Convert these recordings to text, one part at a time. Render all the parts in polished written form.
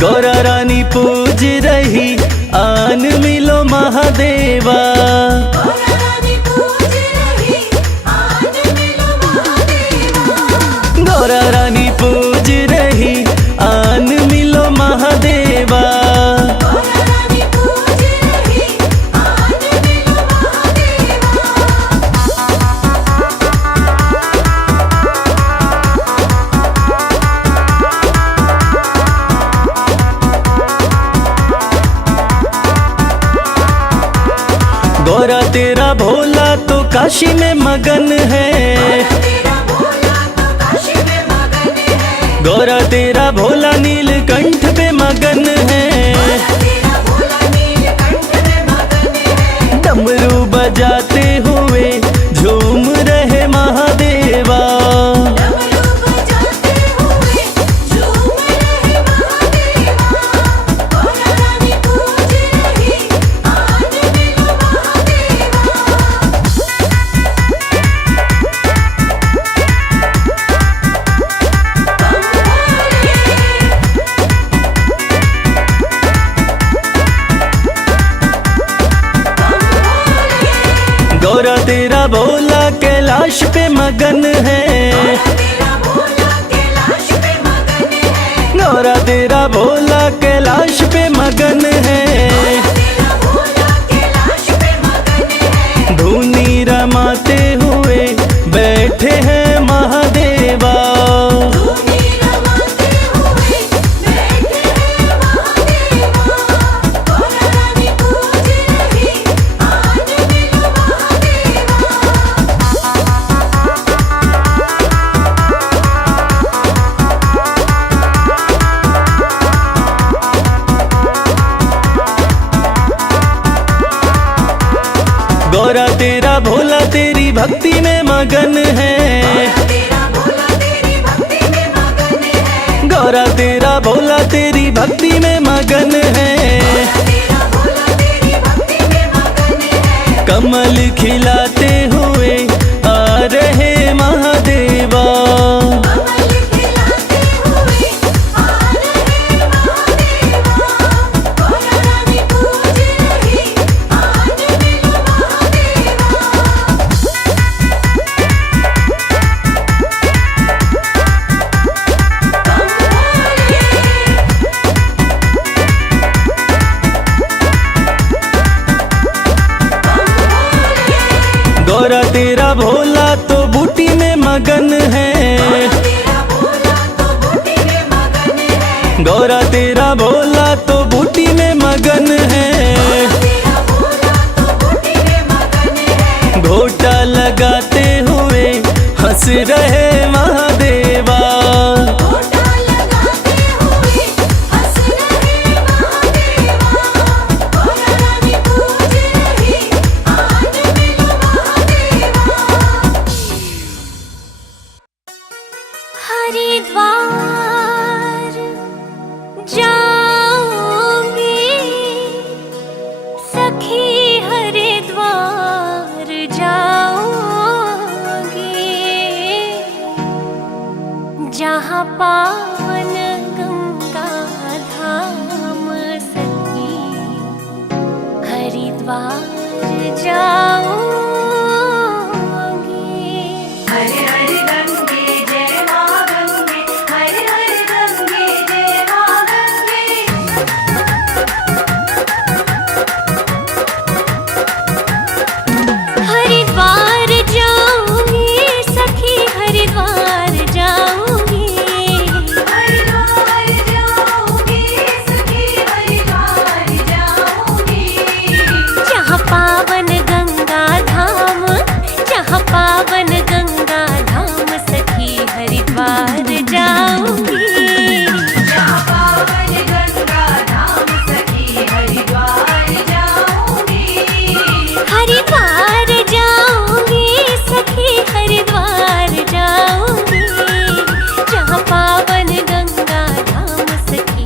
गौरा रानी पूज रही आन मिलो महादेवा। गौरा रानी पूज रही आन मिलो महादेवा। गौरा तेरा भोला तो काशी में मगन है। गौरा तेरा भोला नीलकंठ पे मगन है। डमरू बजाते हुए झूम रहे महादेवा। गौरा तेरा भोला कैलाश पे मगन है। गौरा तेरा भोला कैलाश पे मगन है। धुनी रमाते हुए बैठे हैं महादेवा। गौरा तेरा भोला तेरी भक्ति में मगन है। गौरा तेरा भोला तेरी भक्ति में मगन है। कमल खिलाते हुए आ रहे महादेवा। गौरा तेरा भोला तो बूटी में मगन है। गौरा तेरा भोला तो बूटी में मगन है। घोटा लगाते हुए हंस रहे महादेवा। हरिद्वार जाऊंगी सखी, हरिद्वार जाऊंगी, जहाँ पावन गंगा धाम सखी,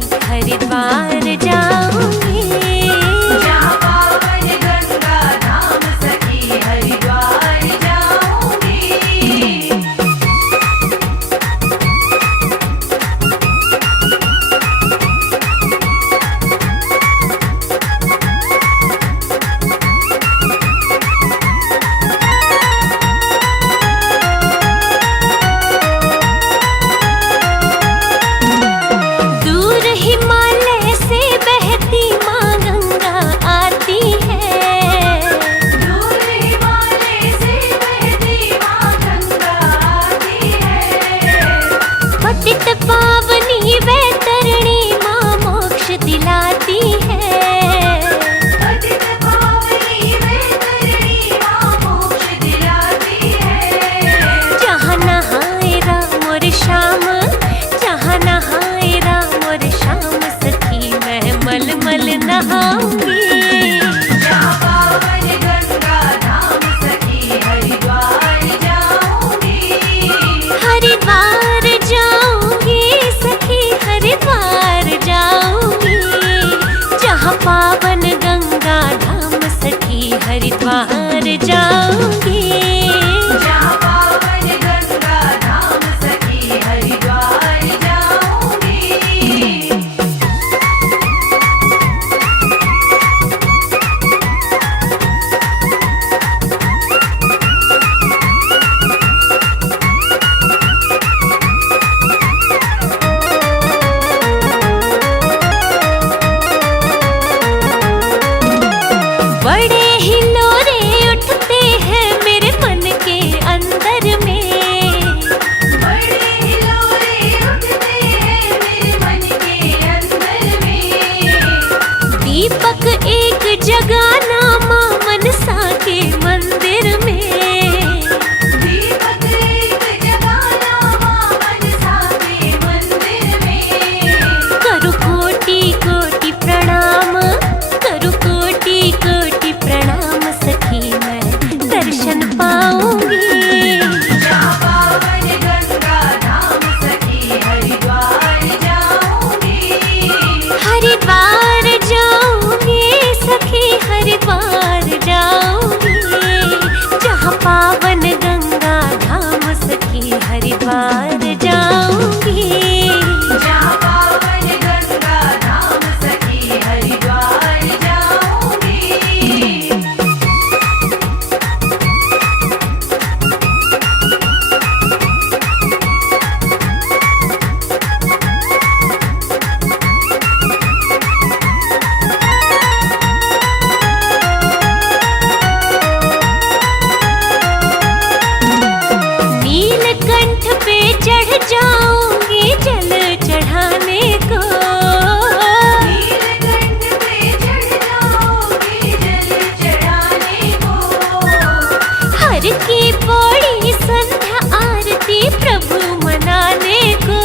हरिद्वार जाऊंगी। नहाऊंगी। जहाँ पावन गंगा धाम सखी हरिद्वार जाऊंगी। हरिद्वार जाऊंगी सखी हरिद्वार जाऊंगी। जहाँ पावन गंगा धाम सखी हरिद्वार जाऊंगी। जहाँ पावन गंगा धाम सखी हरिद्वार जाऊंगी। बड़े हिलोरे उठते हैं मेरे मन के अंदर में। बड़े हिलोरे उठते हैं मेरे मन के अंदर में। दीपक एक जगाना माँ मनसा के मंदिर में। दीपक एक जगाना माँ मनसा के मंदिर में। करु कोटि कोटि प्रणाम, करु कोटि कोटि प्रणाम सखी मैं दर्शन पाऊंगी। जहाँ पावन गंगा धाम सखी हरिद्वार जाऊंगी। हरिद्वार जाऊंगी सखी हरिद्वार जाऊंगी। जहाँ पावन गंगा धाम सखी हरिद्वार जाऊंगी। जहाँ पावन गंगा धाम सखी हरिद्वार जाऊंगी। नीलकंठ पे चढ़ जाऊंगी जल चढ़ाने को। नीलकंठ पे चढ़ जाओगे जल चढ़ाने को। हर की बड़ी संध्या आरती प्रभु मनाने को।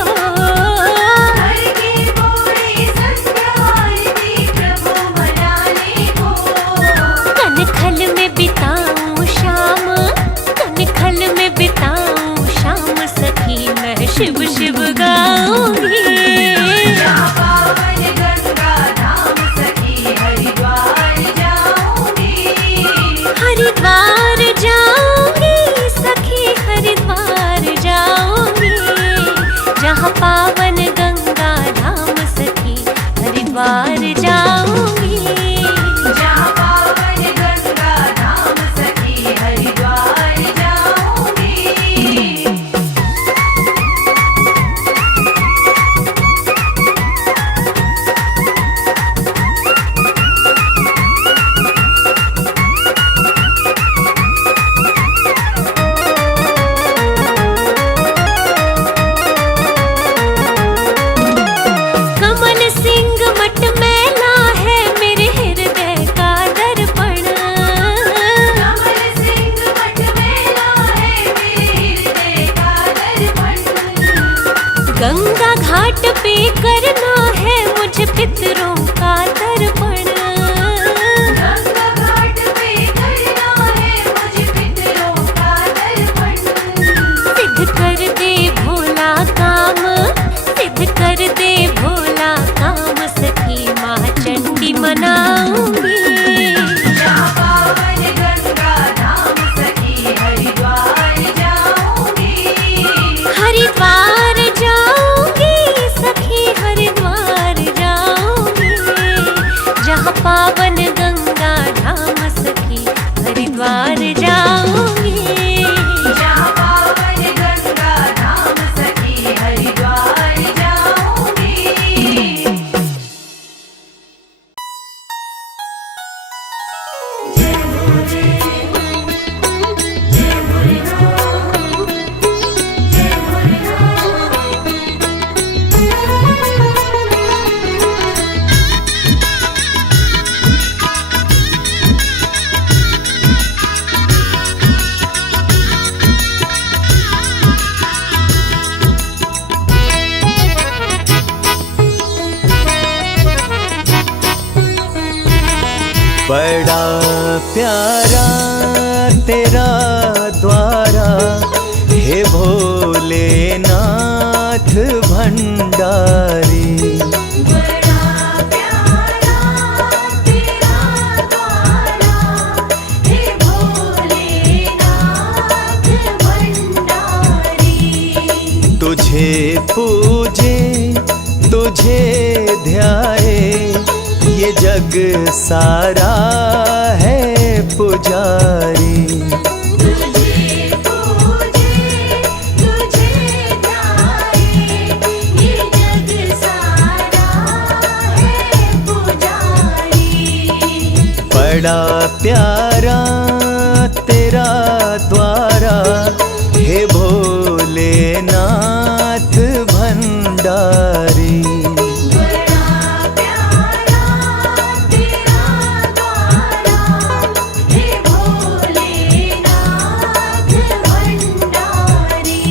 हर की बोली संध्या आरती प्रभु मनाने को। कनखल में बिताऊं शाम, कनखल में बिताऊं शाम सखी मैं शिव शिव गाऊंगी। जहाँ पावन गंगा धाम सखी हरिद्वार जाऊंगी। हरिद्वार जाऊंगी सखी हरिद्वार जाऊंगी। जहाँ पावन गंगा धाम सखी हरिद्वार जाऊंगी। जहाँ पावन गंगा धाम सखी हरिद्वार जाऊंगी। कमल सिंह मठ मैला बड़ा प्यारा तेरा द्वारा, हे भोलेनाथ भंडारी। बड़ा प्यारा तेरा द्वारा, हे भोलेनाथ भंडारी। तुझे पूजे तुझे ध्याए, ये जग सारा है पुजारी। तुझे पूजे तुझे ध्याए, ये जग सारा है पुजारी। बड़ा प्यारा तेरा द्वारा, हे भोलेनाथ भंडारी। बड़ा प्यारा तेरा द्वारा, हे भोलेनाथ भंडारी।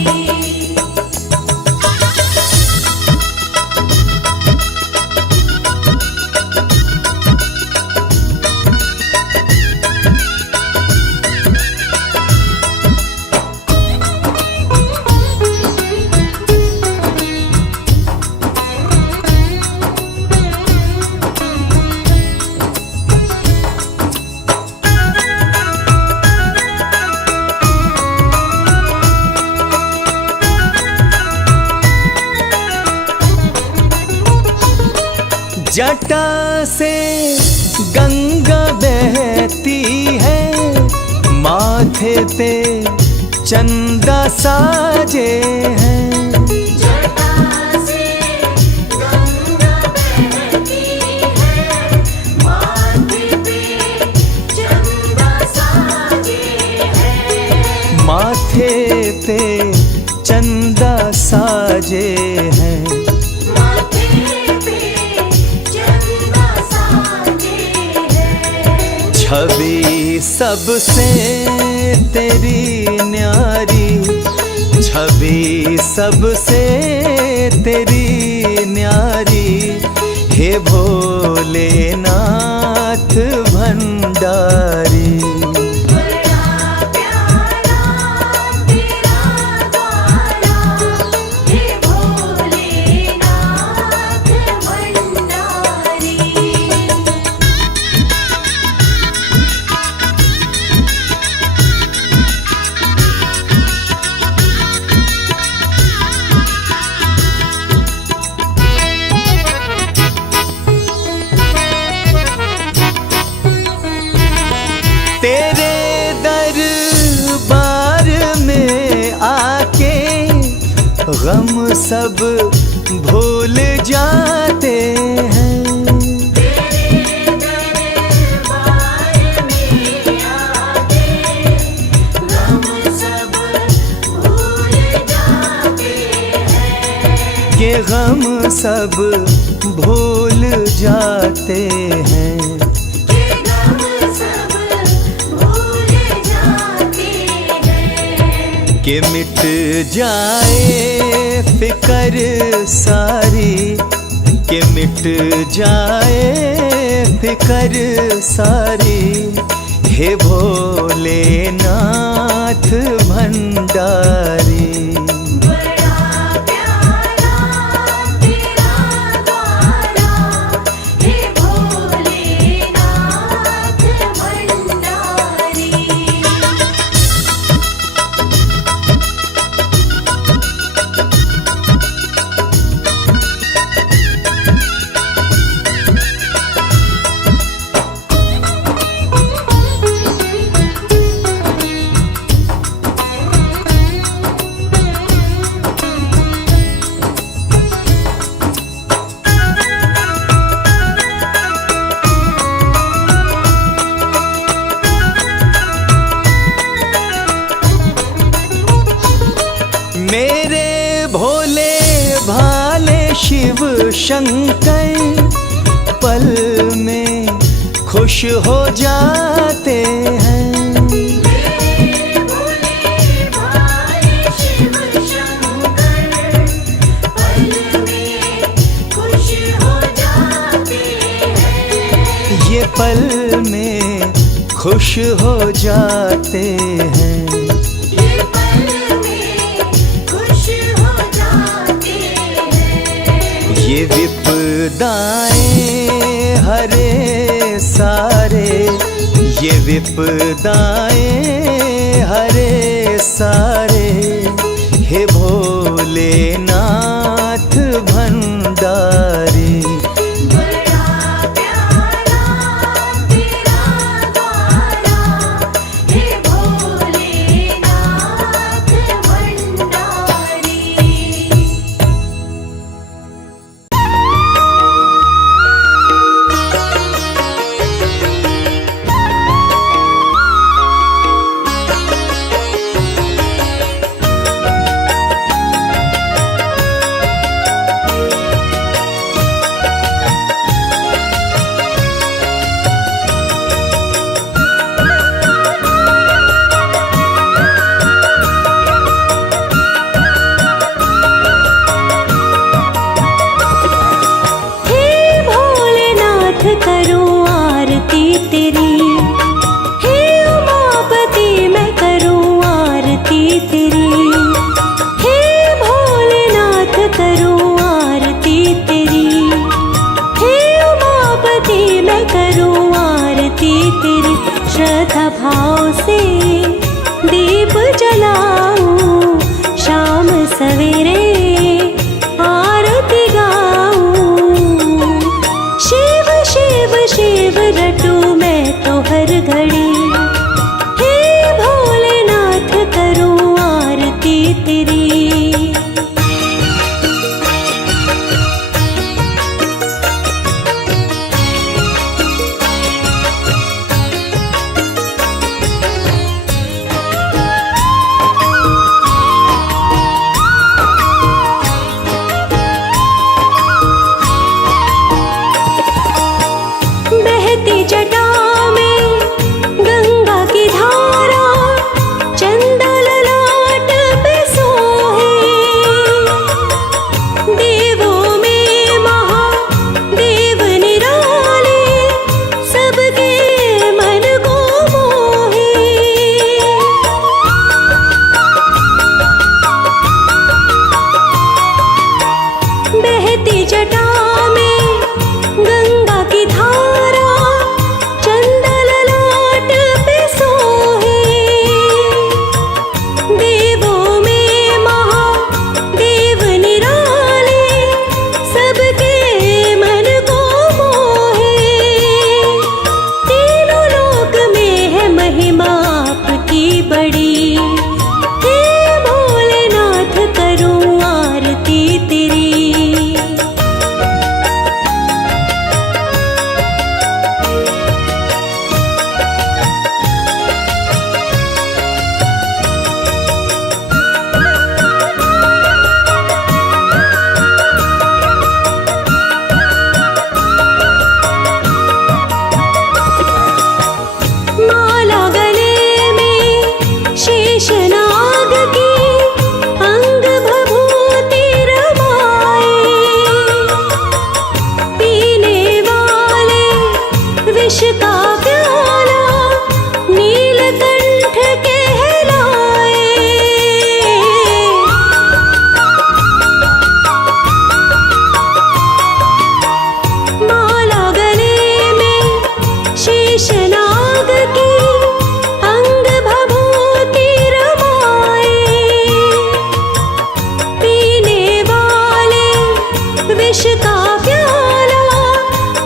जटा से गंगा बहती है, माथे पे चंदा साजे हैं। जटा से गंगा बहती है, माथे पे चंदा साजे हैं। माथे पे चंदा साजे हैं। माथे पे चंदा साजे हैं। छवि सबसे तेरी न्यारी, छवि सबसे तेरी न्यारी, हे भोलेनाथ भंडारी। बड़ा प्यारा तेरा द्वारा, हे भोलेनाथ भंडारी। तेरे दरबार में आके गम सब भूल जाते हैं। तेरे दरबार में आके गम सब भूल जाते हैं। ये गम सब भूल जाते हैं। ये गम सब भूल जाते हैं। कि मिट जाए फिकर सारी, कि मिट जाए फिकर सारी, हे भोलेनाथ भंडारी। बड़ा प्यारा तेरा द्वारा, हे भोलेनाथ भंडारी। मेरे भोले भाले शिव शंकर पल में खुश हो जाते हैं। मेरे भोले भाले शिव शंकर पल में खुश हो जाते हैं। ये पल में खुश हो जाते हैं। ये पल में खुश हो जाते हैं। ये विपदाएं हरे सारे, ये विपदाएं हरे सारे, हे भोलेनाथ भंडारी। बड़ा प्यारा तेरा गाना, हे भोलेनाथ भंडारी। हे भोलेनाथ करूं आरती तेरी, हे उमापति मैं करूं आरती तेरी। हे भोलेनाथ करूं आरती तेरी, हे उमापति मैं करूं आरती तेरी। श्रद्धा भाव से दीप जलाऊं, शाम सवेरे आरती गाऊं। शिव शिव शिव रटूं मैं तो हर घड़ी, हे भोलेनाथ करूं आरती तेरी। बहती जटा में गंगा की धारा, चंदा ललाट पे सोहे। देवों में महादेव निराले, सबके मन को मोहे। बहती जटा में गंगा की धारा, चंदा ललाट पे सोहे। देवों में महादेव निराले, सबके मन को मोहे। तीनों लोक में है महिमा आपकी बड़ी, हे भोलेनाथ करूं आरती तेरी। माला गले में शेषनाग की, अंग भभूति रमाए। पीने वाले विष का प्याला, नीलकंठ कहलाए। माला गले में शेषनाग की, अंग भभूति रमाए। पीने वाले विष का प्याला,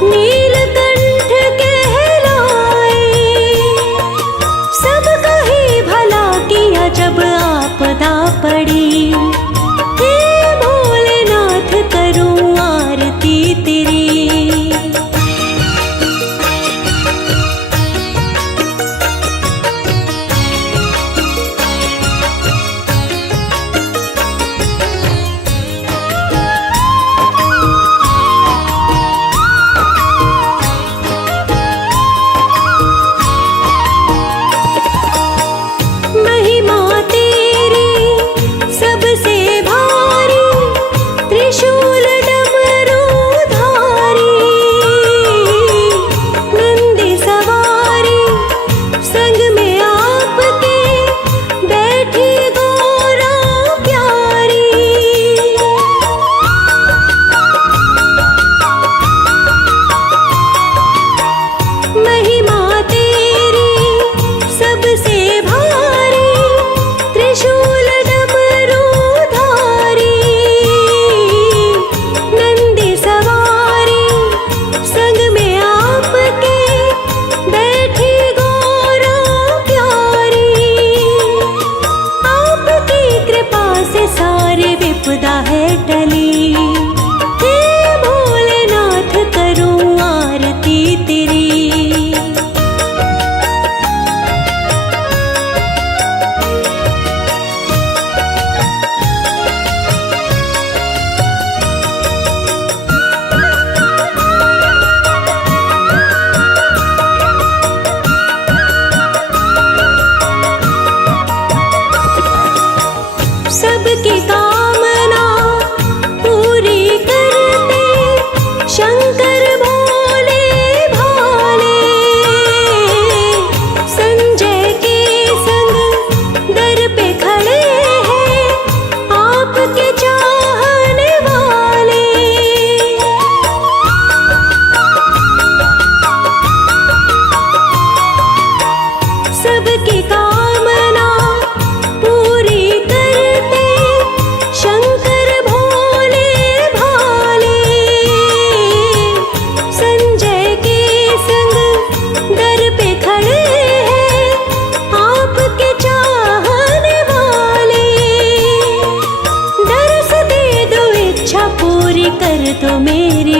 नीलकंठ कहलाए।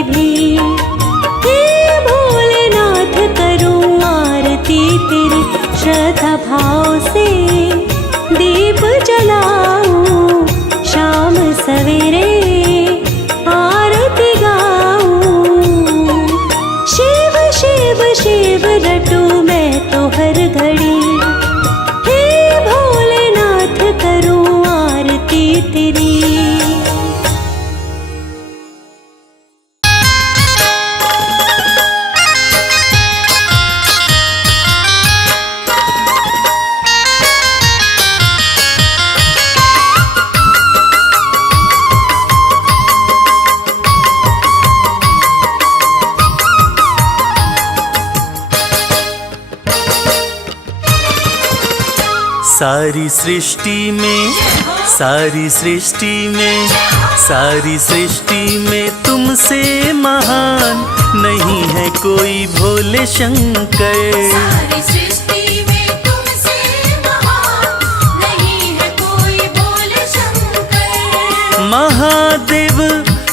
भी। हे भोलेनाथ करूं आरती तेरी, श्रद्धा भाव से दीप जलाऊं, शाम सवेरे आरती गाऊं। शिव शिव शिव रटूं मैं तो हर घड़ी, हे भोलेनाथ करूं आरती तेरी। सारी सृष्टि में, सारी सृष्टि में, सारी सृष्टि में तुमसे महान नहीं है कोई भोले शंकर। सारी सृष्टि में तुमसे महान नहीं है कोई भोले शंकर। महादेव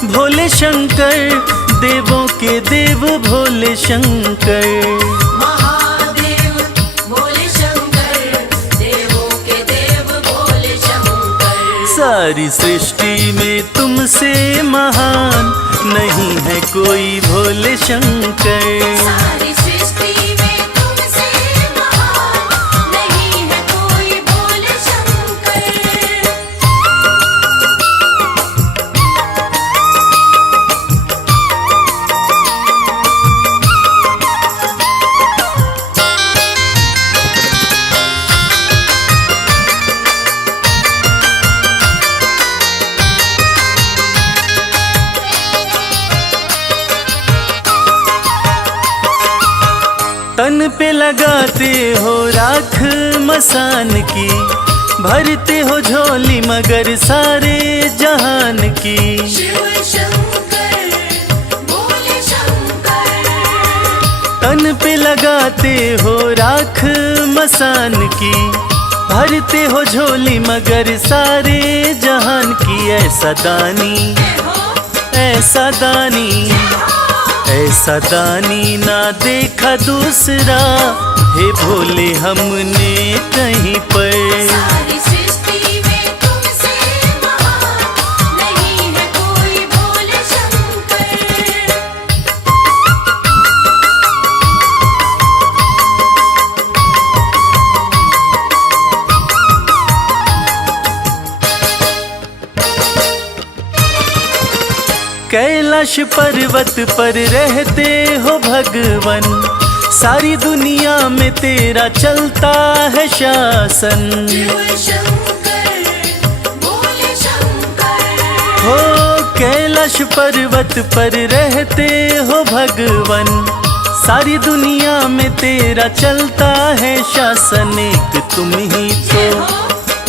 भोले शंकर, देवों के देव भोले शंकर। सारी सृष्टि में तुमसे महान नहीं है कोई भोले शंकर। सारी सृष्टि में तुमसे महान नहीं है कोई भोले शंकर। तन पे लगाते हो राख मसान की, भरते हो झोली मगर सारे जहान की। शिव शंकर भोले शंकर। तन पे लगाते हो राख मसान की, भरते हो झोली मगर सारे जहान की। ऐसा दानी, ऐसा दानी, ऐसा दानी ना देखा दूसरा, हे भोले हमने कहीं पर। सारी सृष्टि में तुमसे महान नहीं है कोई भोले शंकर। कैलाश पर्वत पर रहते हो भगवन, सारी दुनिया में तेरा चलता है शासन। शिव शंकर भोले शंकर। हो कैलाश पर्वत पर रहते हो भगवन, सारी दुनिया में तेरा चलता है शासन। एक तुम ही तो,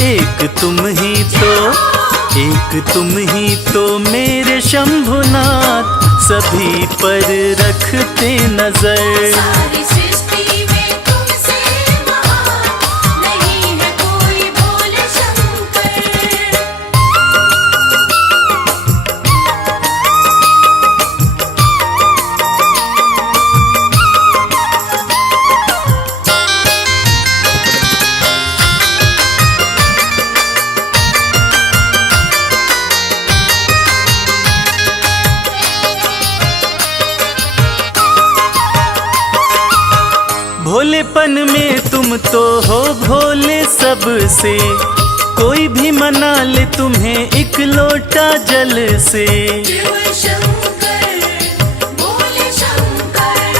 एक तुम ही तो, एक तुम ही तो मेरे शंभुनाथ, सभी पर रखते नजर। सारी सृष्टि में तुमसे महान नहीं है कोई भोले शंकर। भोलेपन में तुम तो हो भोले सबसे, कोई भी मना ले तुम्हें एक लोटा जल से। शिव शंकर भोले शंकर।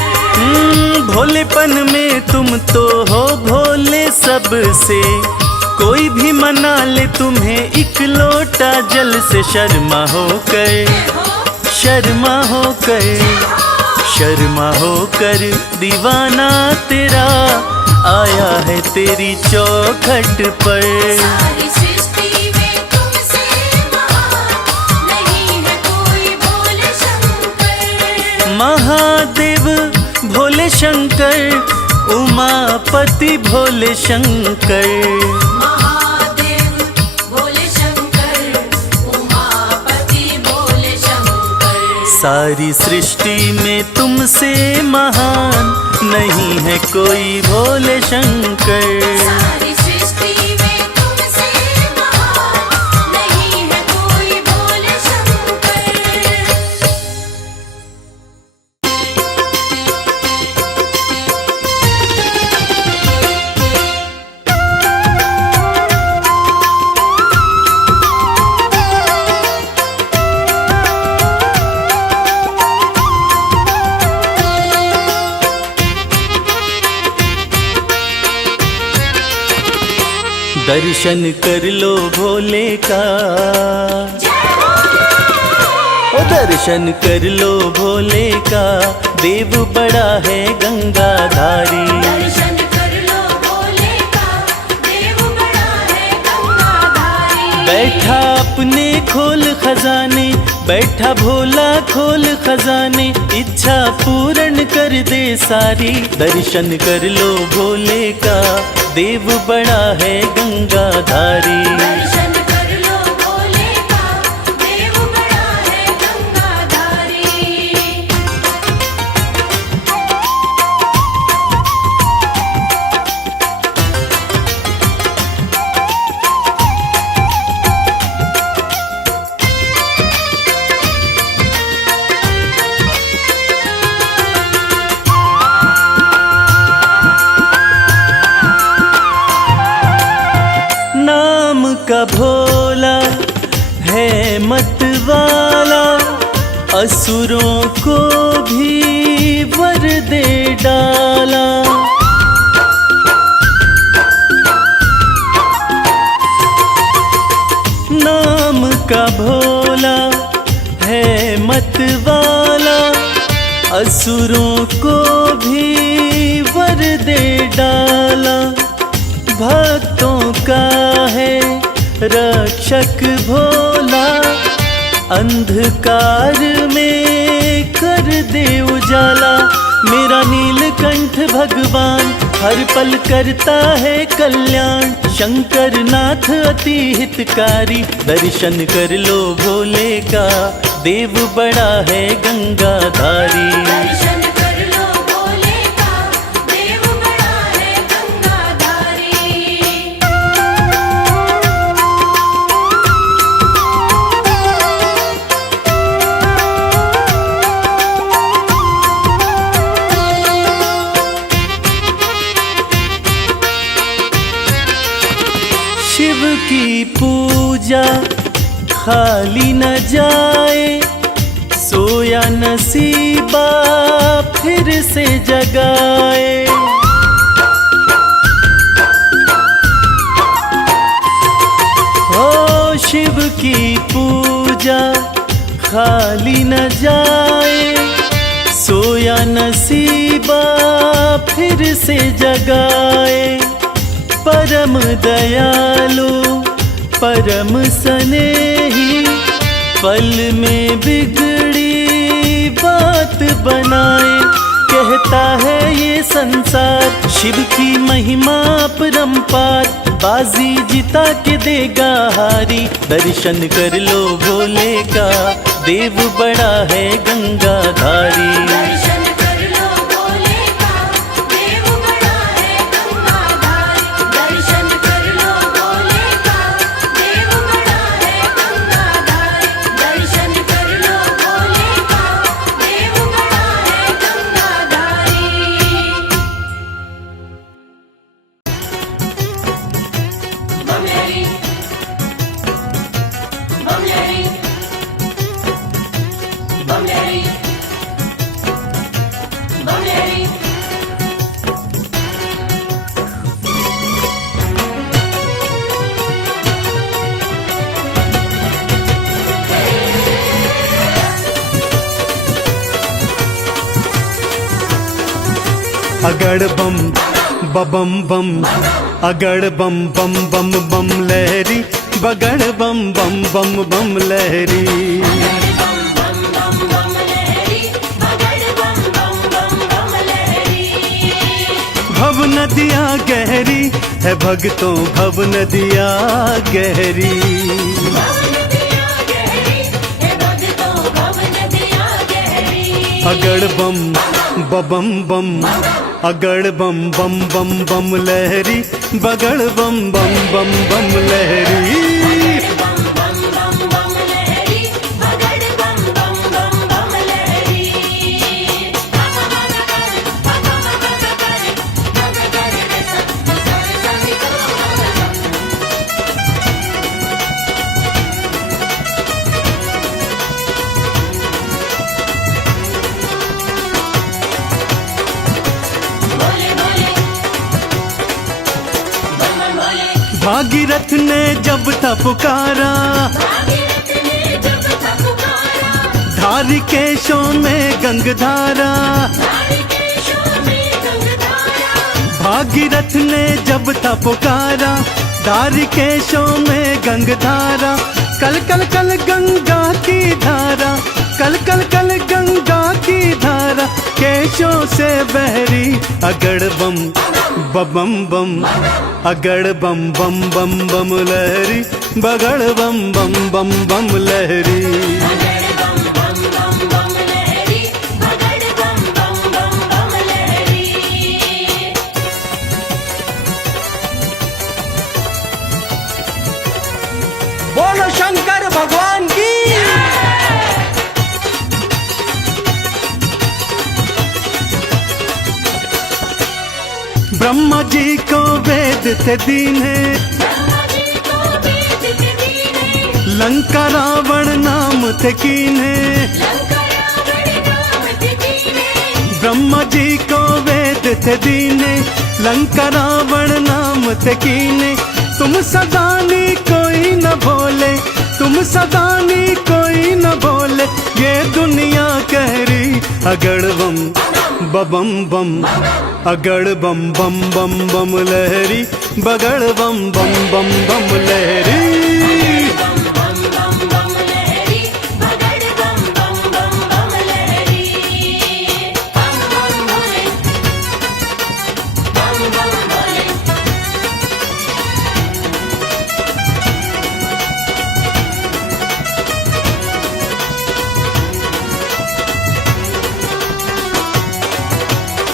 भोलेपन में तुम तो हो भोले सबसे, कोई भी मना ले तुम्हें एक लोटा जल से। शर्मा होकर, शर्मा होकर, शर्मा होकर दीवाना तेरा आया है तेरी चौखट पर। सारी सृष्टि में तुमसे महान नहीं है कोई भोले शंकर। महादेव भोले शंकर, उमापति भोले शंकर। महादेव भोले शंकर, उमापति भोले शंकर। सारी सृष्टि में तुमसे महान नहीं है कोई भोले शंकर। सारी सृष्टि में तुमसे महान नहीं है कोई भोले शंकर। दर्शन कर लो भोले का, ओ दर्शन कर लो भोले का, देव बड़ा है गंगाधारी। दर्शन कर लो भोले का, देव बड़ा है गंगाधारी। बैठा अपने खोल खजाने, बैठा भोला खोल खजाने, इच्छा पूर्ण कर दे सारी। दर्शन कर लो भोले का, देव बड़ा है गंगाधारी। दर्शन कर लो भोले का, देव बड़ा है गंगाधारी। नाम का भोला है मत वाला, असुरों को भी वर दे डाला। नाम का भोला है मत वाला, असुरों को भी वर दे डाला। भक्तों का है रक्षक भोला, अंधकार में कर दे उजाला। मेरा नीलकंठ भगवान हर पल करता है कल्याण, शंकर नाथ अति हितकारी। दर्शन कर लो भोले का, देव बड़ा है गंगाधारी। दर्शन कर लो भोले का, देव बड़ा है गंगाधारी। शिव की पूजा खाली न जाए, सोया नसीबा फिर से जगाए। हो शिव की पूजा खाली न जाए, सोया नसीबा फिर से जगाए। परम दयालु परम स्नेही, पल में बिगड़ी बात बनाए। कहता है ये संसार शिव की महिमा परम्पार, बाजी जिता के देगा हारी। दर्शन कर लो भोले का, देव बड़ा है गंगाधारी। दर्शन कर लो भोले का, देव बड़ा है गंगाधारी। दर्शन कर लो भोले का, देव बड़ा है गंगाधारी। दर्शन कर लो भोले का, देव बड़ा है गंगाधारी। बमलेरी बमलेरी बमलेरी बमलेरी। अगड़ बम बम बम, अगड़ बम बम बम बम लहरी, बगड़ बम बम बम बम लहरी। भव नदियाँ गहरी है भक्तों, भव नदियाँ गहरी। अगड़ बम बम बम अगड़ बम बम बम बम लहरी बगड़ बम बम बम बम लहरी बम बम बम बम लहरी बगड़ बम बम बम बम लहरी बोले बोले बम बम बोले भागीरथ ने जब था पुकारा भागीरथ ने जब था पुकारा धारी केशों में गंगधारा धारी केशों में गंगधारा भागीरथ ने जब था पुकारा धारी केशों में गंगधारा कल कल कल गंगा की धारा कल कल कल गंगा की धारा केशों से बहरी अगड़ बम बम बम अगड़ बम बम बम बम लहरी बगड़ बम बम बम बम लहरी बगड़ बम बम बम बम लहरी बगड़ बम बम बम बम लहरी बोलो शंकर भगवान की ब्रह्मा जी को वेद थे दीने ब्रह्मा जी को वेद थे दीने लंका रावण नाम थे कीने लंका रावण नाम थे दीने ब्रह्मा जी को वेद थे दीने लंका रावण नाम थे कीने तुम सदानी कोई न भोले तुम सदानी कोई न भोले ये दुनिया कह रही अगड़ बम बम बम अगड़ बम बम बम बम लहरी बगड़ बम बम बम बम लहरी बम बम बम बम लहरी बगड़ बम बम बम बम लहरी बम बम भोले बम बम भोले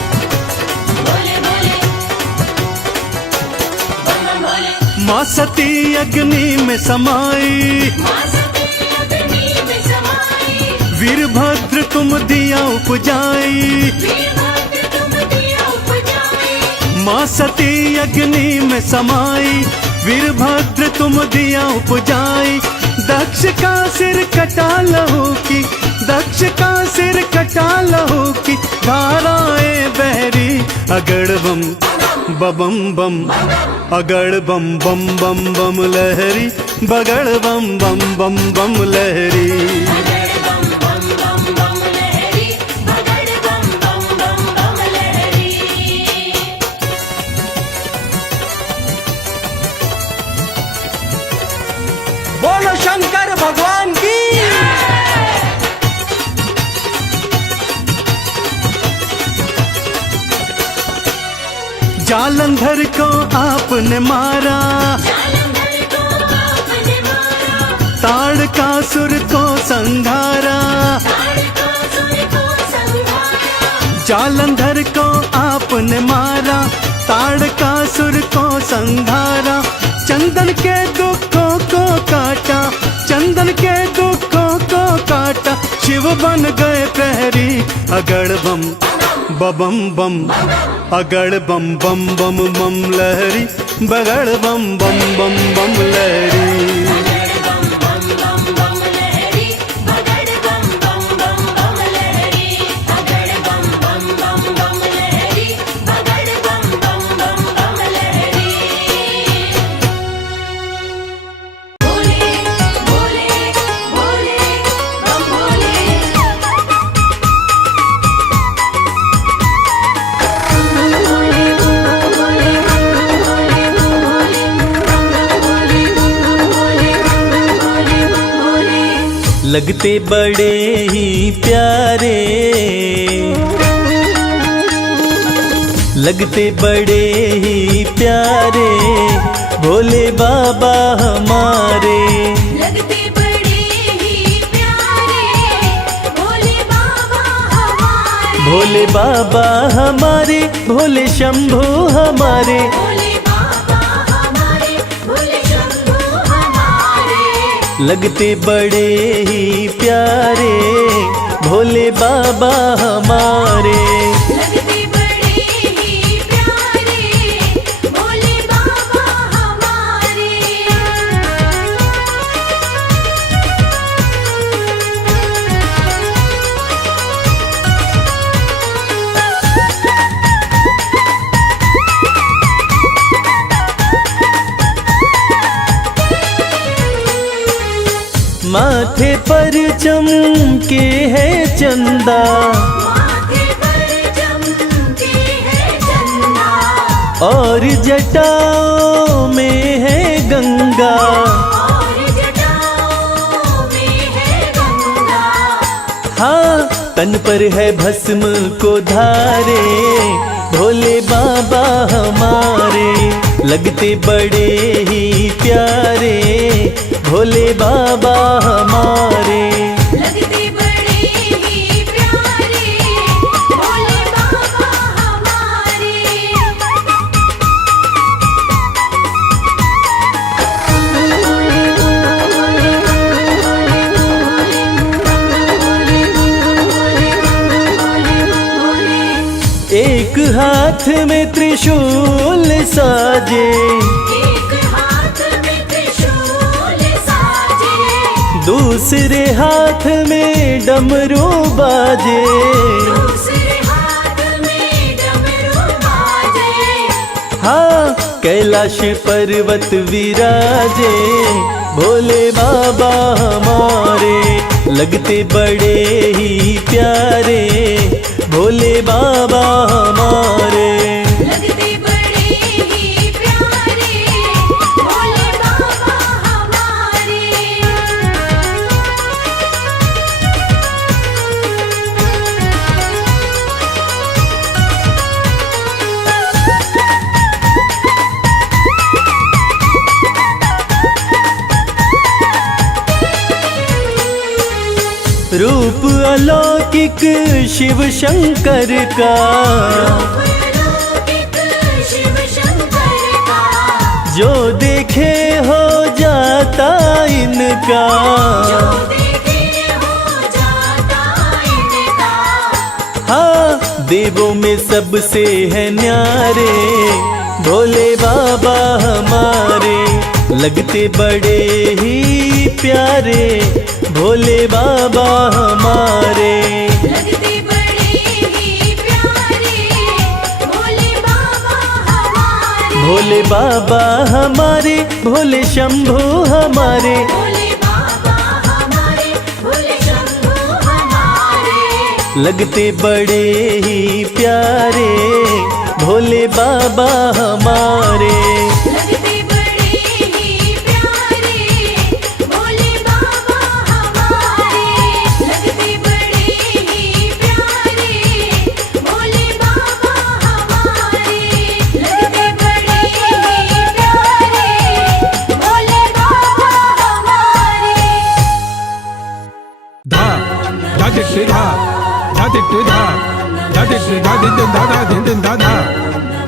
बोले बोले बम बम भोले माँ सती अग्नि में समाई माँ सती अग्नि में समाई वीरभद्र तुम दिया उपजाई वीरभद्र तुम दिया उपजाई माँ सती अग्नि में समाई वीरभद्र तुम दिया उपजाई दक्ष का सिर कटा लहू की दक्ष का सिर कटा लहू की धाराएं बहरी अगड़ बम बम बम अगड़ बम बम बम बम लहरी बगड़ बम बम बम बम लहरी बगड़ बम बम बम बम लहरी बगड़ बम बम बम बम लहरी बोलो शंकर भगवान की जालंधर को आपने मारा जालंधर को आपने मारा ताड़कासुर को संघारा ताड़कासुर को संहारा जालंधर को आपने मारा ताड़कासुर को संघारा चंदन के दुखों को काटा चंदन के दुखों को काटा शिव बन गए प्रहरी अगड़ बम बम बम अगड़ बम बम बम बम लहरी बगड़ बम बम बम बम लहरी बगड़ बम बम बम बम लहरी बगड़ बम बम बम बम लहरी बगड़ बम बम बम बम लहरी बगड़ बम बम बम बम लहरी बोले बोले बोले बम बोले लगते बड़े ही प्यारे लगते बड़े ही प्यारे भोले बाबा हमारे लगते बड़े ही प्यारे भोले बाबा हमारे भोले बाबा हमारे, भोले शंभू हमारे, भोले बाबा हमारे, भोले शंभू हमारे। लगते बड़े ही प्यारे भोले बाबा हमारे। लगते बड़े ही प्यारे भोले बाबा हमारे। माथे पर चमके है चंदा, माथे पर चमके है चंदा, और जटाओं में है गंगा। और जटाओं में है गंगा। हाँ, तन पर है भस्म को धारे भोले बाबा हमारे। लगते बड़े ही प्यारे भोले बाबा हमारे। लगते बड़े ही प्यारे भोले बाबा हमारे। एक हाथ में त्रिशूल साजे, एक हाथ में त्रिशूल साजे, दूसरे हाथ में डमरू बाजे। दूसरे हाथ में डमरू बाजे। हाँ, कैलाश पर्वत विराजे भोले बाबा हमारे। लगते बड़े ही प्यारे भोले बाबा हमारे। लगते बड़े ही प्यारे भोले बाबा हमारे। रूप अलौकिक शिव शंकर का, अलौकिक शिव शंकर का, जो देखे हो जाता इनका। जो देखे हो जाता इनका। हाँ, देवों में सबसे है न्यारे भोले बाबा हमारे। लगते बड़े ही प्यारे भोले बाबा हमारे। लगते बड़े ही प्यारे भोले बाबा हमारे। भोले बाबा हमारे, भोले शंभू हमारे, भोले बाबा हमारे, भोले शंभू हमारे। लगते बड़े ही प्यारे भोले बाबा हमारे। लगते बड़े ही प्यारे भोले बाबा हमारे। लगते बड़े ही प्यारे भोले बाबा हमारे। लगते बड़े ही प्यारे भोले बाबा हमारे। धा धा धिट धा धा धिट धा धा धिट धा धिन धा धा धिन धा धा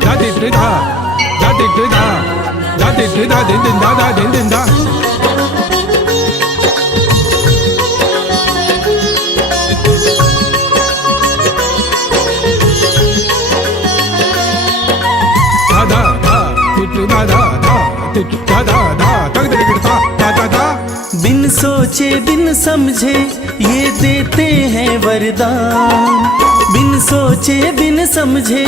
धा धिट धा धा धिट धा धा धिट धा धिन धा धा धिन धा। धा धा धा धिट धा धा धा धिट धा धा धा तक धिट धा धा धा धा। बिन सोचे बिन समझे ये देते हैं वरदान। बिन सोचे बिन समझे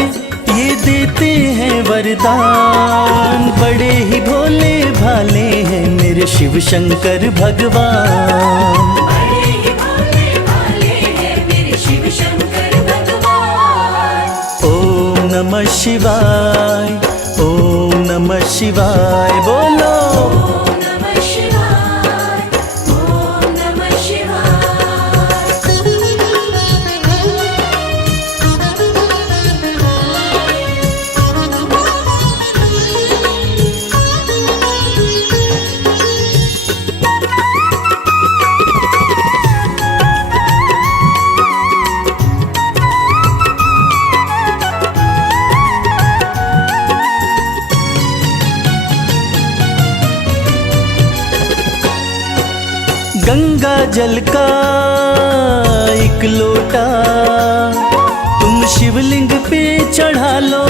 ये देते हैं वरदान। बड़े ही भोले भाले हैं मेरे शिव शंकर भगवान। बड़े ही भोले भाले हैं मेरे शिव शंकर भगवान। ओम नमः शिवाय, ओम नमः शिवाय बोलो। ओम नमः शिवाय, ओम नमः शिवाय। जल का एक लोटा तुम शिवलिंग पे चढ़ा लो,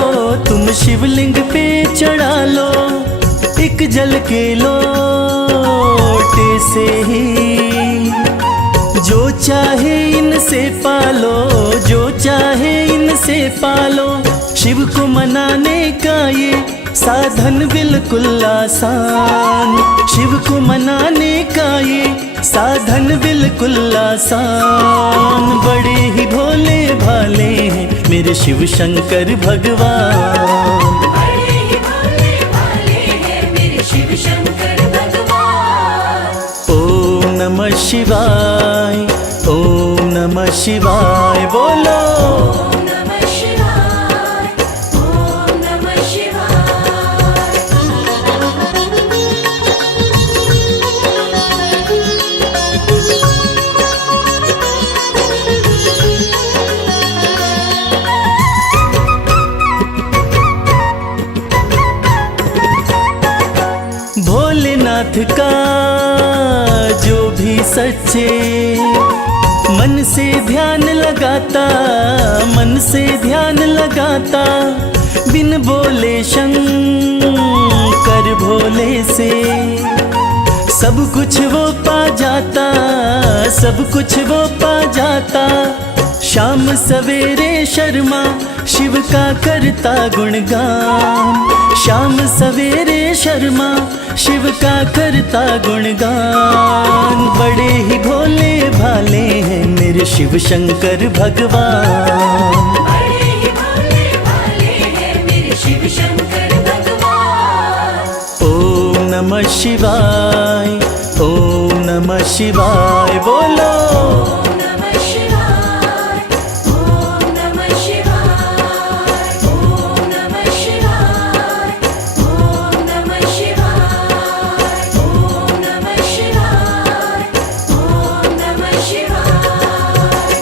तुम शिवलिंग पे चढ़ा लो, एक जल के लोटे से ही जो चाहे इनसे पालो, जो चाहे इनसे पालो। शिव को मनाने का ये साधन बिल्कुल आसान, शिव को मनाने का ये साधन बिल्कुल आसान। बड़े ही भोले भाले हैं मेरे शिव शंकर भगवान, बड़े ही भोले भाले हैं मेरे शिव शंकर भगवान। ओम नमः शिवाय, ओम नमः शिवाय बोलो। ओम नमः शिवाय, ओम नमः शिवाय। भोलेनाथ का जो भी सच्चे मन से ध्यान लगाता, मन से ध्यान लगाता, बिन बोले शंकर भोले से सब कुछ वो पा जाता, सब कुछ वो पा जाता। शाम सवेरे शर्मा शिव का करता गुणगान, शाम सवेरे शर्मा शिव का करता गुणगान। बड़े ही भोले भाले हैं मेरे शिव शंकर भगवान, बड़े ही भोले भाले हैं मेरे शिव शंकर भगवान। ओम नमः शिवाय, ओम नमः शिवाय बोलो। ओम नमः शिवाय, ओम नमः शिवाय, ओम नमः शिवाय, ओम नमः शिवाय, ओम नमः शिवाय, ओम नमः शिवाय।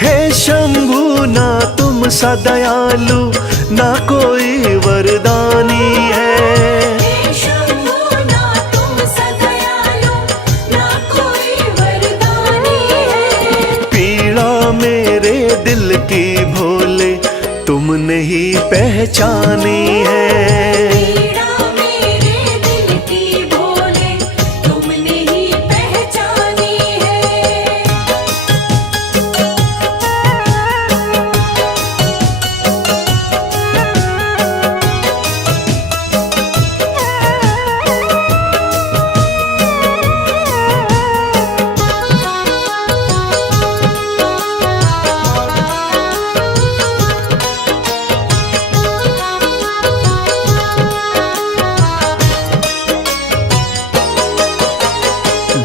हे शंभु ना तुम सा दयालु ना कोई वरदानी है, हे शंभू ना तुम सदयालु ना कोई वरदानी है। पीड़ा मेरे दिल की भोले तुमने ही पहचानी है। पीड़ा मेरे दिल की भोले तुमने ही पहचानी है।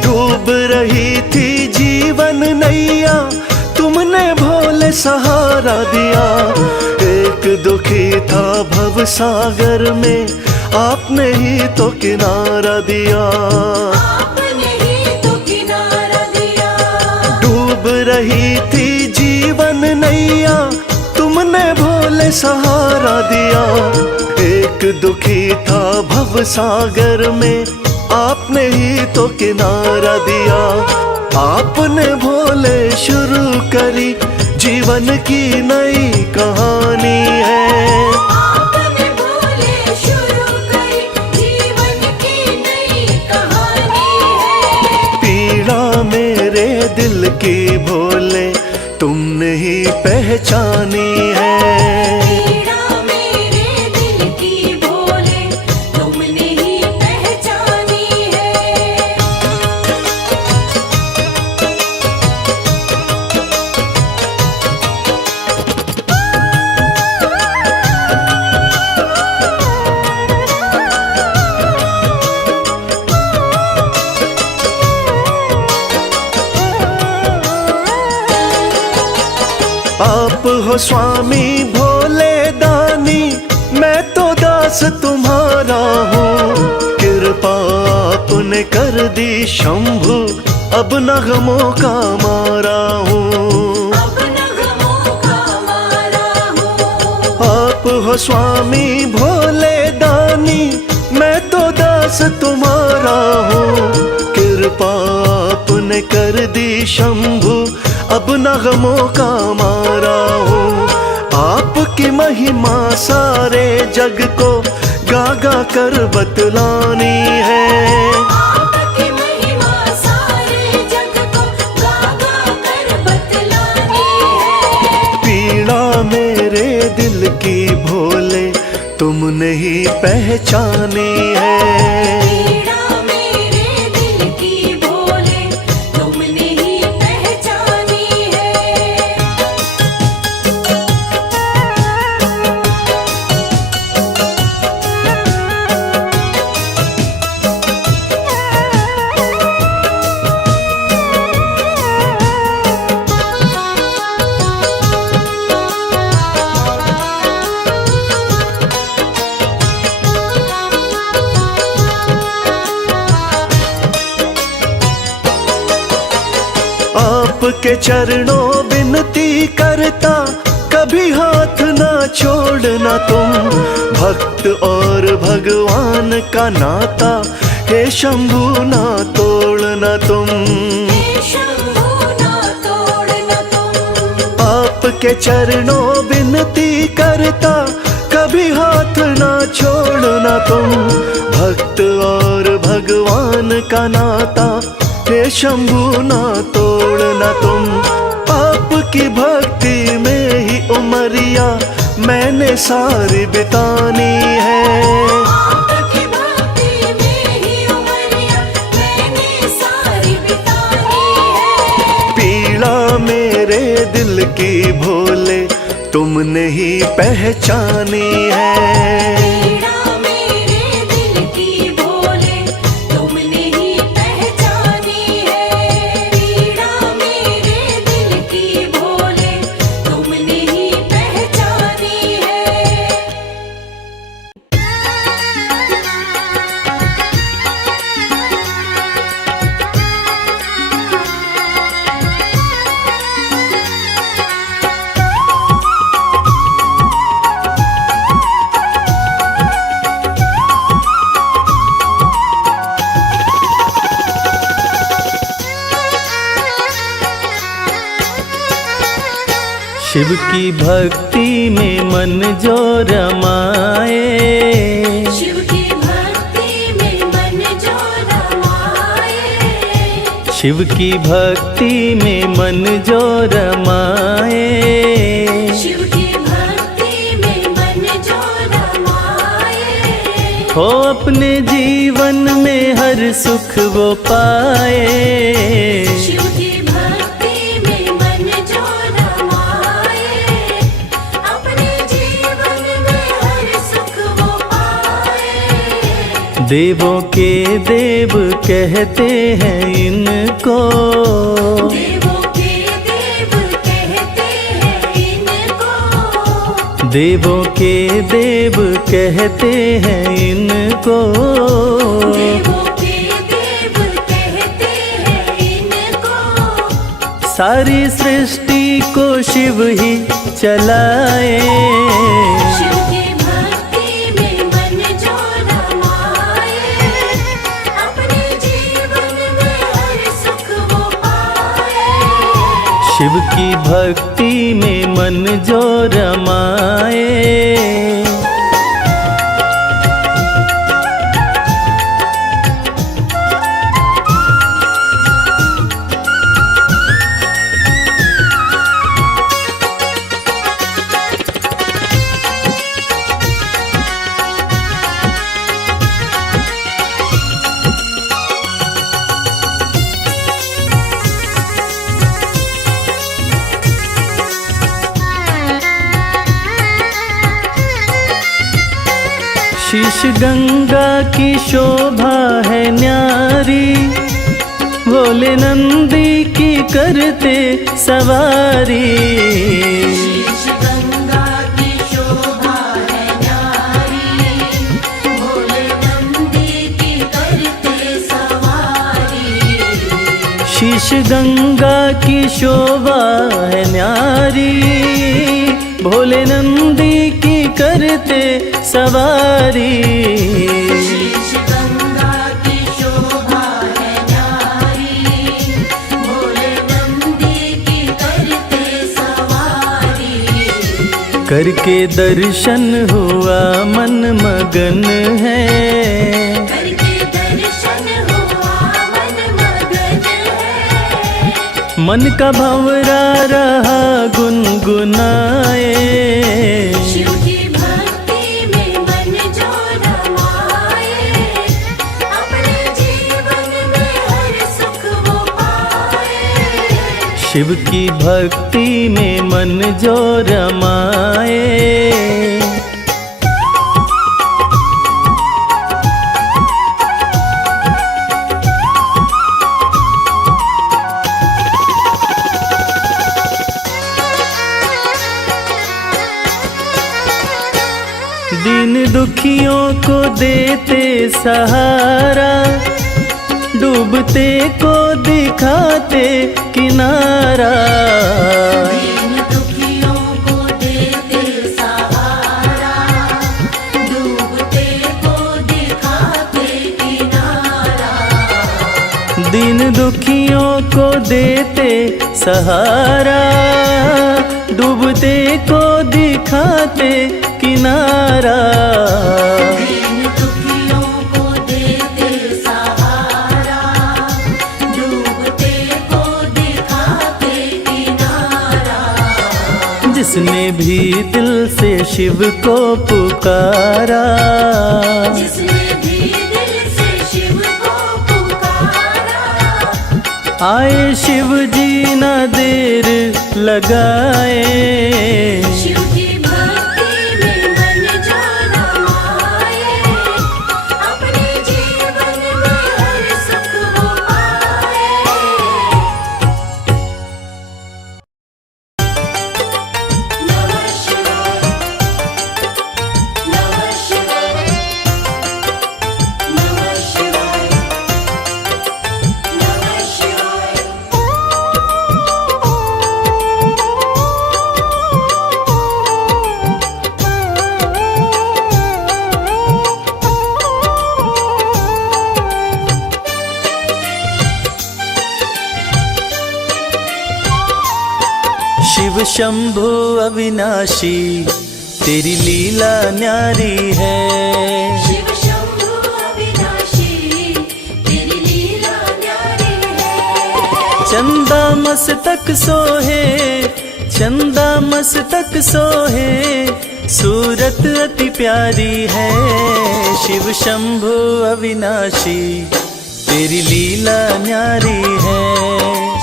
डूब रही थी जीवन नैया तुमने भोले सहारा दिया, एक दुखी था भव सागर में आपने ही तो किनारा दिया। आपने ही तो किनारा दिया। डूब रही थी जीवन नैया तुमने भोले सहारा दिया, एक दुखी था भव सागर में आपने ही तो किनारा दिया। आपने भोले शुरू करी जीवन की नई कहानी है, आपने भोले शुरू करी जीवन की नई कहानी है। पीड़ा मेरे दिल की भोले तुमने ही पहचानी है। पीड़ा मेरे दिल की भोले तुमने ही पहचानी है। स्वामी भोले दानी, मैं तो दास तुम्हारा हूँ। कृपा आपने कर दी शंभु, अब नगमों का मारा हूँ। अब नगमों का मारा हूँ। आप हो स्वामी भोले दानी, मैं तो दास तुम्हारा हूँ। कृपा आपने कर दी शंभु, अब नगमों का मारा हूँ। आपकी महिमा सारे जग को गा गा कर बतलानी है। आपकी महिमा सारे जग को गा गा कर बतलानी है। पीड़ा मेरे दिल की भोले तुमने ही पहचानी है। पीड़ा मेरे दिल की भोले तुमने ही पहचानी है। आपके चरणों विनती करता, कभी हाथ ना छोड़ना तुम। भक्त और भगवान का नाता, हे शंभु ना तोड़ना तुम। हे शंभु ना तोड़ना तुम। आपके चरणों विनती करता, कभी हाथ ना छोड़ना तुम। भक्त और भगवान का नाता, हे शंभु ना तोड़ना तुम। आपकी भक्ति में ही उमरिया मैंने सारी बितानी है। आपकी भक्ति में ही उमरिया मैंने सारी बितानी है। पीड़ा मेरे दिल की भोले तुमने ही पहचानी है। पीड़ा मेरे दिल की भोले तुमने ही पहचानी है। पीड़ा मेरे दिल की भोले तुमने ही पहचानी है। शिव की भक्ति में मन जो रमाए, शिव की भक्ति में मन जो रमाए। शिव की भक्ति में मन जो रमाए। शिव की भक्ति में मन जो रमाए। हो अपने जीवन में हर सुख वो पाए। शिव की भक्ति में मन जो रमाए। अपने जीवन में हर सुख वो पाए। देवों के देव कहते हैं इनको, देवों के देव कहते हैं इनको। देवों के देव कहते हैं इनको। देवों के देव कहते हैं इनको। सारी सृष्टि को शिव ही चलाए। शिव की भक्ति में मन जो रमाए। अपने जीवन में हर सुख वो पाए। शिव की भक्ति में मन जो रमाए। शीश गंगा की शोभा है न्यारी, भोले नंदी की करते सवारी। शीश शीश गंगा की शोभा है न्यारी, भोले नंदी की करते सवारी। शीश गंगा की शोभा है न्यारी, भोले नंदी की करते सवारी। करके दर्शन हुआ मन मगन है, करके दर्शन हुआ मन मगन है। मन का भंवरा रहा गुनगुनाए। शिव की भक्ति में मन जो रमाए, अपने जीवन में हर सुख वो पाए। शिव की भक्ति में मन जो रमाए। दीन दुखियों को देते सहारा, डूबते को दिखाते किनारा। दीन दुखियों को देते सहारा, डूबते को दिखाते किनारा। दीन दुखियों को देते सहारा, डूबते को दिखाते किनारा। दीन दुखियों को देते सहारा, डूबते को दिखाते किनारा। जिसने भी दिल से शिव को पुकारा, जिसने भी दिल से शिव को पुकारा। आए शिव जी ना देर लगाए। शिव की भक्ति में मन जो रमाए, अपने जीवन में हर सुख वो पाए। नमः शिवाय, नमः शिवाय, नमः शिवाय, नमः शिवाय। शिव शंभु अविनाशी तेरी लीला न्यारी है। शिव शंभु अविनाशी तेरी लीला न्यारी है। चंदा मस्तक सोहे, चंदा मस्तक सोहे, सूरत अति प्यारी है। शिव शंभु अविनाशी तेरी लीला न्यारी है।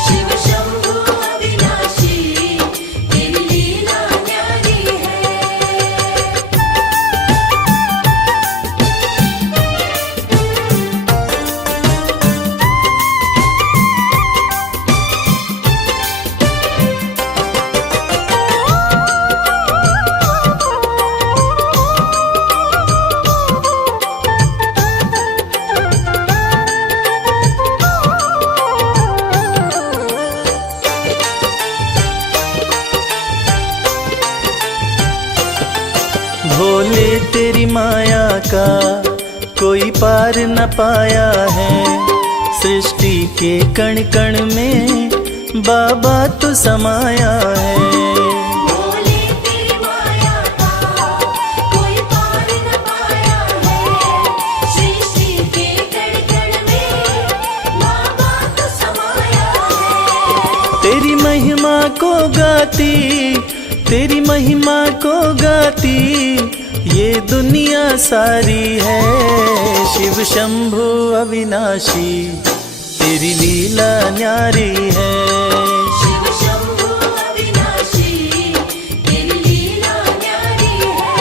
शिव शंभु अविनाशी तेरी लीला न्यारी है। भोले तेरी माया का कोई पार न पाया है। सृष्टि के कण कण में बाबा तू समाया है। भोले तेरी माया का कोई पार न पाया है। सृष्टि के कण कण में बाबा तो समाया है। तेरी महिमा को गाती, तेरी महिमा को गाती ये दुनिया सारी है। शिव शंभु अविनाशी तेरी लीला न्यारी है। शिव शंभु अविनाशी तेरी लीला न्यारी है।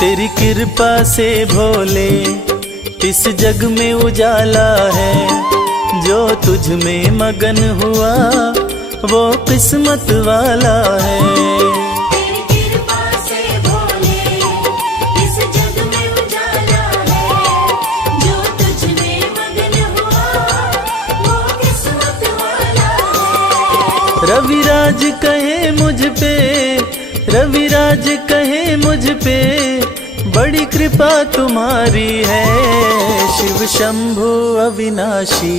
तेरी कृपा से भोले इस जग में उजाला है, जो तुझ में मगन हुआ वो किस्मत वाला है। तेरी कृपा से भोले इस जग में उजाला है, जो तुझ में मगन हुआ वो किस्मत वाला है। रविराज कहे मुझ पे, रविराज कहे मुझ पे, बड़ी कृपा तुम्हारी है। शिव शंभु अविनाशी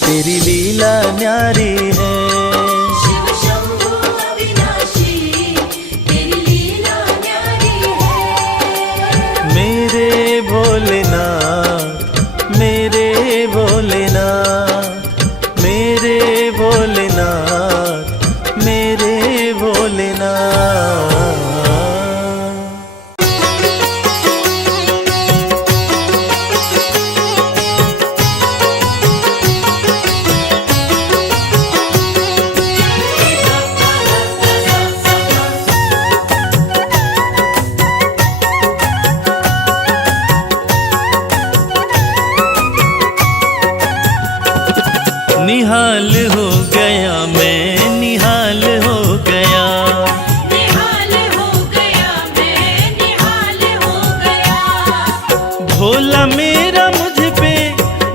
तेरी लीला न्यारी है। शिव शंभु अविनाशी तेरी लीला न्यारी है। मेरे भोलेनाथ, मेरे भोलेनाथ, मेरे भोलेनाथ, मेरे भोलेनाथ। निहाल हो गया मैं, निहाल हो गया, निहाल हो गया मैं, निहाल हो गया। भोला मेरा मुझ पे,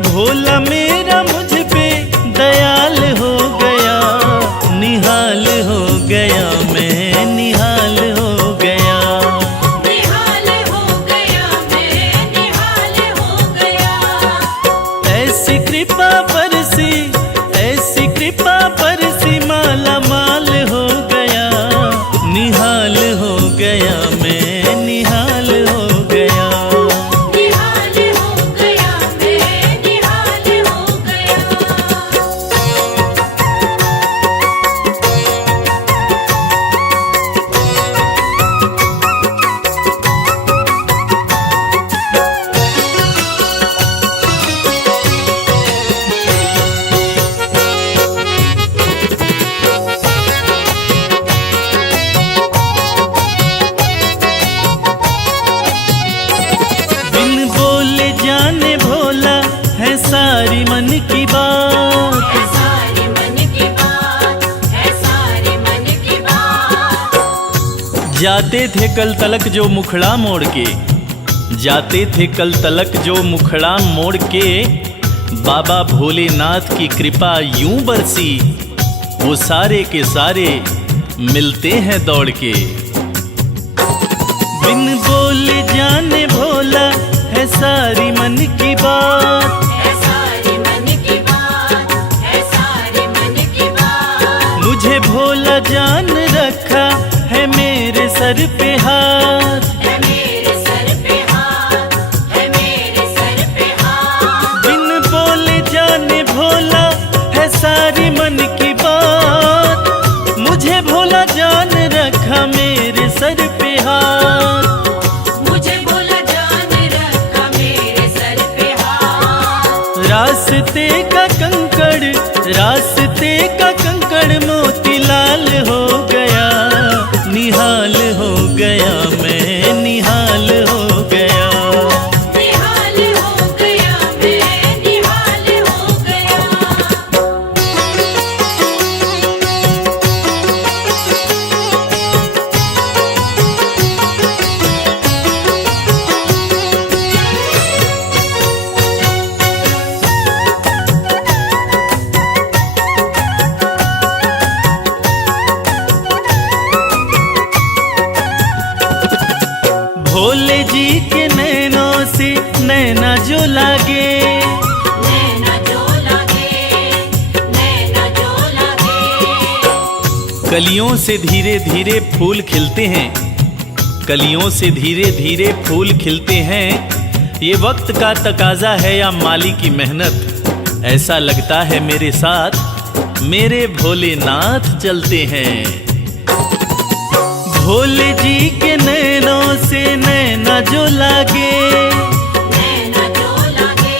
भोला मेरा मुझ पे दयाल हो गया। निहाल हो गया मैं, निहाल हो गया। निहाल हो गया मैं, निहाल हो गया। ऐसी कृपा बरसी, ऐसी कृपा बरसी, माला माल हो गया। निहाल हो गया मैं, निहाल हो गया। निहाल हो गया मैं, निहाल हो गया। बिन बोले जाने भोला है सारी मन की बात। है सारी मन की बात, है सारी मन की बात। जाते थे कल तलक जो मुखड़ा मोड़ के, जाते थे कल तलक जो मुखड़ा मोड़ के, बाबा भोलेनाथ की कृपा यूं बरसी, वो सारे के सारे मिलते हैं दौड़ के। बिन बोले जाने भोला है सारी मन की बात। है सारी मन की बात, है सारी मन की बात। मुझे भोला जान रखा है मेरे सर पे हाथ। है मेरे सर पे हाथ, है मेरे सर पे हाथ। बिन बोले जाने भोला है सारी मन की बात। मुझे भोला जान रखा मेरे सर पे हाथ। मुझे भोला जान रखा मेरे सर पे हाथ। रास्ते का कंकड़, रास्ते का कंकड़ मोतीलाल हो गया। निहाल हो गया मैं, निहाल हो गया। निहाल हो गया मैं, निहाल हो गया। भोले जी के नैनों से नैना जो लागे, नैना जो लागे, नैना जो लागे। कलियों से धीरे धीरे फूल खिलते हैं, कलियों से धीरे धीरे फूल खिलते हैं। ये वक्त का तकाजा है या माली की मेहनत, ऐसा लगता है मेरे साथ मेरे भोलेनाथ चलते हैं। भोले जी के नैनों से नैना जो लागे, नैना जो लागे,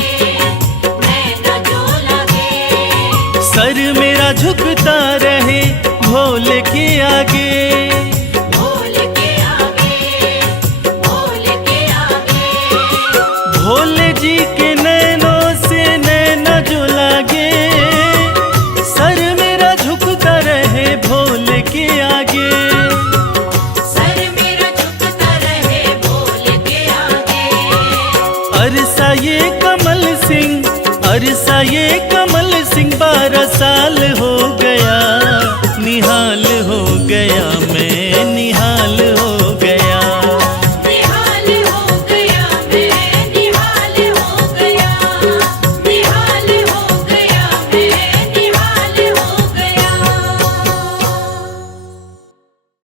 नैना जो लागे। सर मेरा झुकता रहे भोले के आगे। भोले के आगे, भोले के आगे। भोले जी ये